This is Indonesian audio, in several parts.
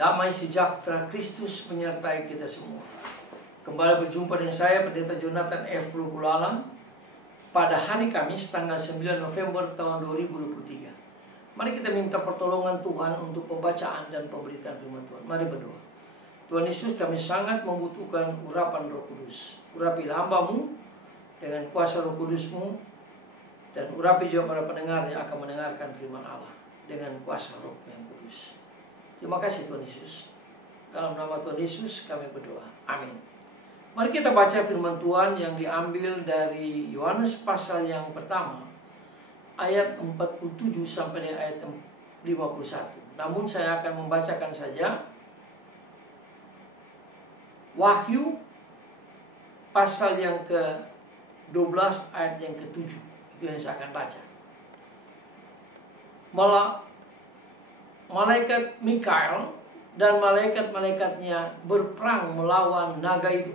Damai sejahtera Kristus menyertai kita semua. Kembali berjumpa dengan saya, Pendeta Jonathan F. Lugulala, pada hari Kamis tanggal 9 November tahun 2023. Mari kita minta pertolongan Tuhan untuk pembacaan dan pemberitaan firman Tuhan. Mari berdoa. Tuhan Yesus, kami sangat membutuhkan urapan Roh Kudus. Urapilah hamba-Mu dengan kuasa Roh Kudus-Mu, dan urapi juga para pendengar yang akan mendengarkan firman Allah dengan kuasa Roh yang Kudus. Terima kasih Tuhan Yesus. Dalam nama Tuhan Yesus kami berdoa. Amin. Mari kita baca firman Tuhan yang diambil dari Yohanes pasal yang pertama, ayat 47 sampai dengan ayat 51. Namun saya akan membacakan saja Wahyu pasal yang ke-12 ayat yang ke-7. Itu yang saya akan baca. Malaikat Mikael dan malaikat-malaikatnya berperang melawan naga itu.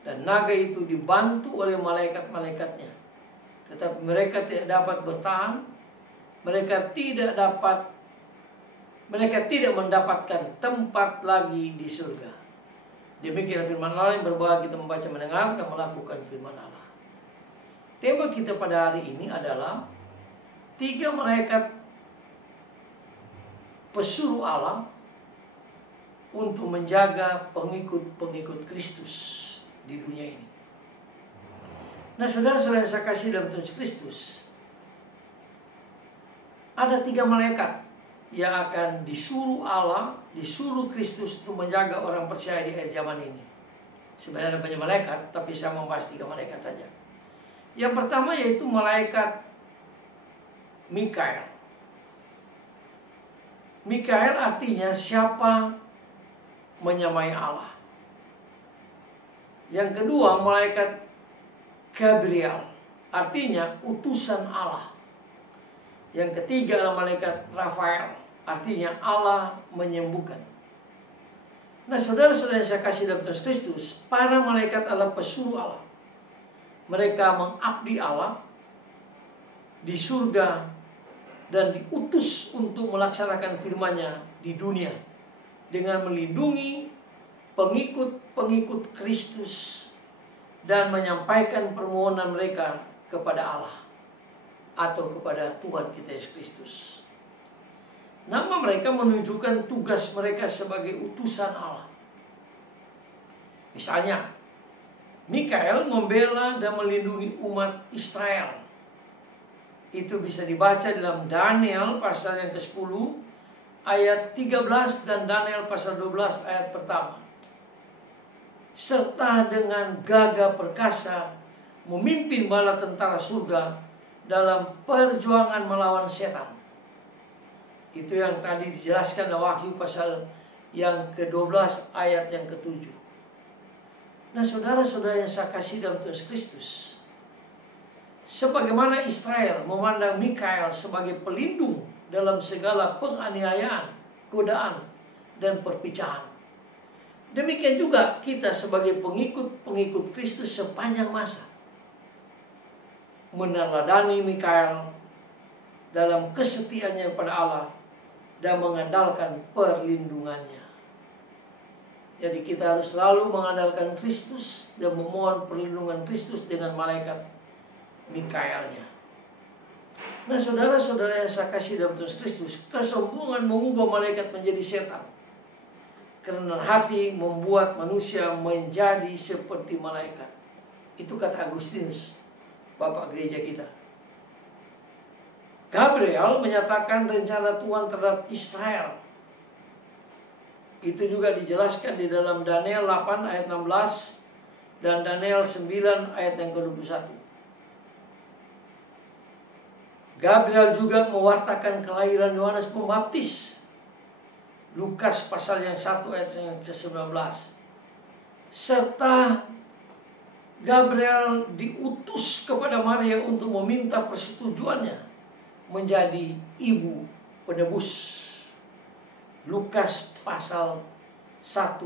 Dan naga itu dibantu oleh malaikat-malaikatnya. Tetapi mereka tidak dapat bertahan. Mereka tidak mendapatkan tempat lagi di surga. Demikian firman Allah yang berbahaya kita membaca, mendengar, dan melakukan firman Allah. Tema kita pada hari ini adalah 3 malaikat pesuruh Allah untuk menjaga pengikut-pengikut Kristus di dunia ini. Nah, saudara-saudara yang saya kasih dalam Tuhan Kristus, ada 3 malaikat yang akan disuruh Allah, disuruh Kristus untuk menjaga orang percaya di akhir zaman ini. Sebenarnya ada banyak malaikat, tapi saya membahas 3 malaikat saja. Yang pertama yaitu malaikat Mikael. Mikael artinya siapa menyamai Allah. Yang kedua, malaikat Gabriel, artinya utusan Allah. Yang ketiga adalah malaikat Rafael, artinya Allah menyembuhkan. Nah, saudara-saudara yang saya kasih dalam Tuhan Kristus, para malaikat adalah pesuruh Allah. Mereka mengabdi Allah di surga dan diutus untuk melaksanakan firman-Nya di dunia dengan melindungi pengikut-pengikut Kristus dan menyampaikan permohonan mereka kepada Allah atau kepada Tuhan kita Yesus Kristus. Nama mereka menunjukkan tugas mereka sebagai utusan Allah. Misalnya, Mikael membela dan melindungi umat Israel. Itu bisa dibaca dalam Daniel pasal yang ke-10 ayat 13 dan Daniel pasal 12 ayat pertama. Serta dengan gagah perkasa memimpin bala tentara surga dalam perjuangan melawan setan. Itu yang tadi dijelaskan dalam Wahyu pasal yang ke-12 ayat yang ke-7. Nah, saudara-saudara yang saya kasih dalam Tuhan Kristus, sebagaimana Israel memandang Mikael sebagai pelindung dalam segala penganiayaan, godaan, dan perpecahan, demikian juga kita sebagai pengikut-pengikut Kristus sepanjang masa meneladani Mikael dalam kesetiaannya kepada Allah dan mengandalkan perlindungannya. Jadi kita harus selalu mengandalkan Kristus dan memohon perlindungan Kristus dengan malaikat Mikaelnya. Nah, saudara-saudara yang saya kasih dalam Tuhan Kristus, kesombongan mengubah malaikat menjadi setan. Kerendahan hati membuat manusia menjadi seperti malaikat. Itu kata Agustinus, Bapak gereja kita. Gabriel menyatakan rencana Tuhan terhadap Israel. Itu juga dijelaskan di dalam Daniel 8 ayat 16 dan Daniel 9 ayat yang ke-21. Gabriel juga mewartakan kelahiran Yohanes Pembaptis. Lukas pasal yang 1 ayat yang ke-19. Serta Gabriel diutus kepada Maria untuk meminta persetujuannya menjadi ibu penebus. Lukas pasal 1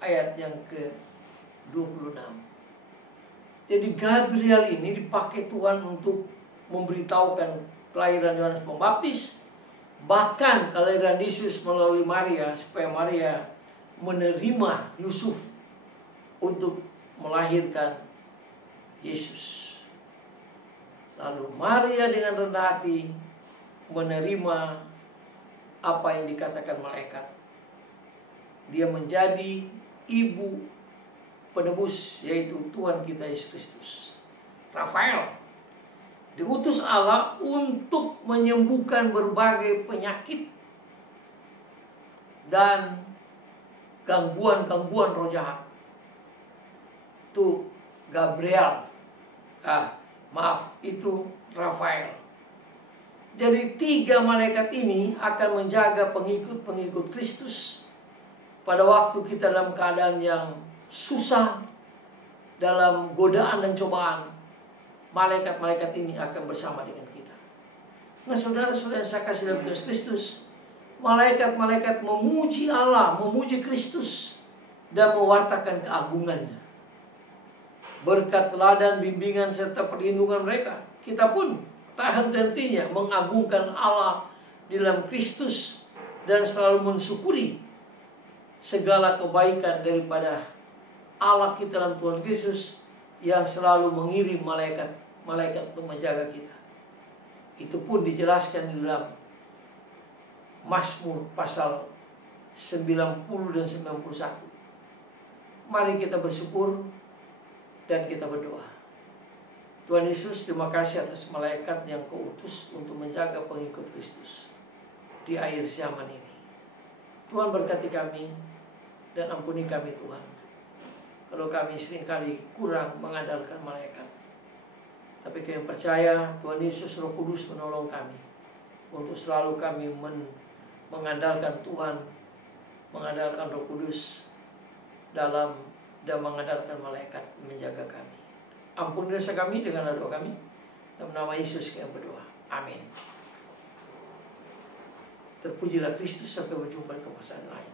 ayat yang ke-26. Jadi Gabriel ini dipakai Tuhan untuk memberitahukan kelahiran Yohanes Pembaptis Bahkan kelahiran Yesus melalui Maria, supaya Maria menerima Yusuf untuk melahirkan Yesus. Lalu Maria dengan rendah hati menerima apa yang dikatakan malaikat. Dia menjadi ibu penebus, yaitu Tuhan kita Yesus Kristus. Rafael diutus Allah untuk menyembuhkan berbagai penyakit dan gangguan-gangguan roh jahat. Itu Gabriel. Itu Rafael. Jadi 3 malaikat ini akan menjaga pengikut-pengikut Kristus pada waktu kita dalam keadaan yang susah, dalam godaan dan cobaan. Malaikat-malaikat ini akan bersama dengan kita. Nah, saudara-saudara saya kasih dalam Tuhan Kristus, malaikat-malaikat memuji Allah, memuji Kristus, dan mewartakan keagungannya. Berkat teladan, bimbingan, serta perlindungan mereka, kita pun tak henti-hentinya mengagungkan Allah di dalam Kristus dan selalu mensyukuri segala kebaikan daripada Allah kita dalam Tuhan Yesus yang selalu mengirim malaikat untuk menjaga kita. Itu pun dijelaskan di dalam Mazmur pasal 90 dan 91. Mari kita bersyukur dan kita berdoa. Tuhan Yesus, terima kasih atas malaikat yang Kau utus untuk menjaga pengikut Kristus di akhir zaman ini. Tuhan berkati kami dan ampuni kami Tuhan, kalau kami seringkali kurang mengandalkan malaikat. Tapi kami percaya Tuhan Yesus Roh Kudus menolong kami untuk selalu kami mengandalkan Tuhan, mengandalkan Roh Kudus dan mengandalkan malaikat menjaga kami. Ampuni dosa kami dengan doa kami. Dalam nama Yesus kami berdoa. Amin. Terpujilah Kristus, sampai berjumpa di kesempatan lain.